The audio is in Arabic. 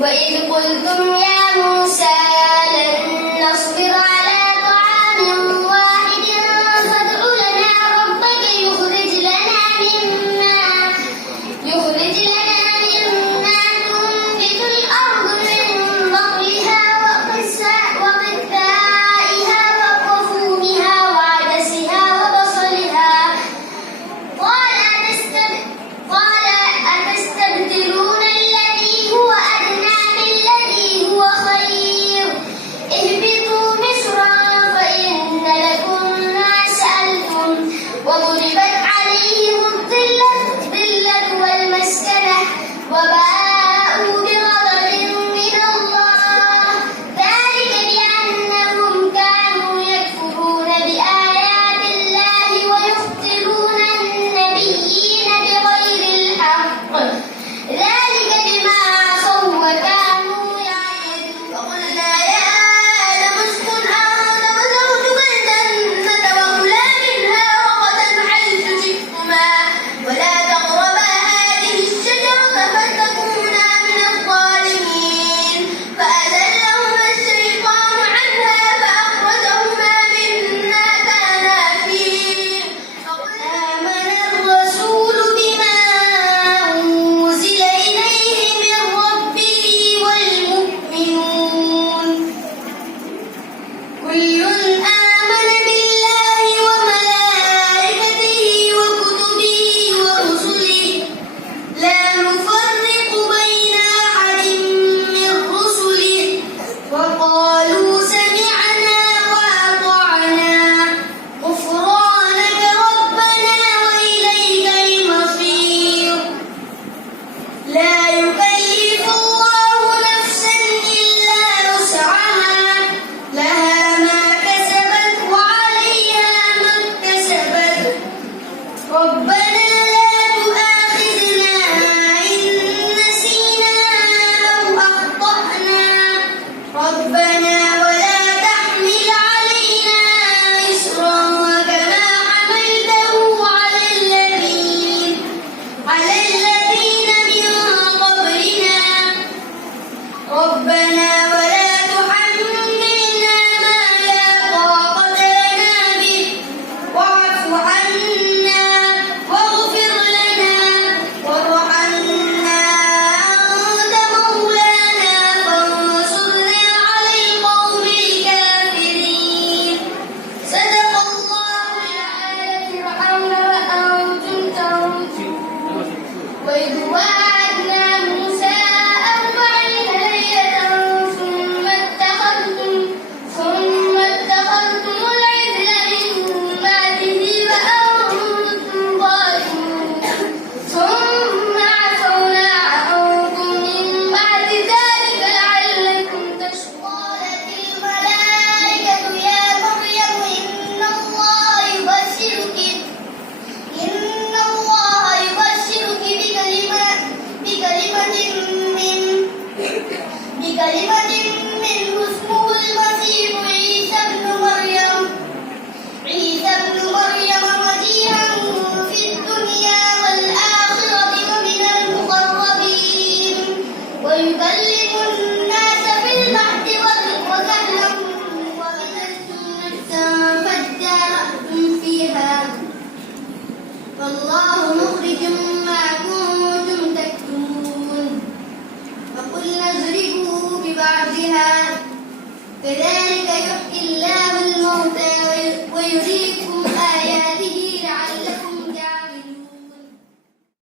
وإذ قلتم يا موسى لن نصبر على طعام واحد فادع لنا ربك يخرج لنا مما تنبت الأرض من بقلها وقثائها وفومها وعدسها وبصلها قال أتستبدلون الذي هو أدنى بالذي هو خير اهبطوا مصرا فإن لكم ما سألتم وضربت عليهم الذلة والمسكنة وباءوا بغضب من الله ذلك بأنهم كانوا يكفرون بآيات الله ويقتلون النبيين بغير الحق ذلك بما عصوا وكانوا يعتدون وقلنا يا آدم اسكن أنت وزوجك الجنة وكلا منها رغدا حيث شئتما ولا تقربا هذه الشجرة فتكونا من الظالمين فأزلهما الشيطان عنها فأخرجهما مما كانا فيه آمن الرسول بما أنزل إليه من ربه والمؤمنون كل آمن بالله وملائكته وكتبه ورسله لا نفرق بين أحد من رسله وقالوا سمعنا وأطعنا غفرانك ربنا وإليك المصير لا يكلف الله نفسا إلا وسعها لها ما كسبت وعليها ما اكتسبت ربنا لا تؤاخذنا إن نسينا أو أخطأنا ربنا ولا تحمل علينا إصرا كما حملته على الذين من قبلنا ربنا ولا تحملنا ما لا طاقة لنا به واعف عنا واغفر لنا وارحمنا أنت مولانا فانصرنا على القوم الكافرين صدق الله العلي فرعون وأنتم تنظرون وإذ وعدنا موسى 40 ليلة ثم اتخذتم العجل من بعده وأنتم ظالمون ثم عفونا عنكم من بعد ذلك لعلكم تشكرون قالت الملائكة يا مريم إن الله يبشرك بكلمة منه اسمه المسيح عيسى ابن مريم وجيها في الدنيا والآخرة ومن المقربين ويكلم الناس في المهد وكهلا ومن السنة فادارأتم فيها والله مخرج ما كنتم تكتمون وقلنا اضربوا ببعضها كذلك يحكم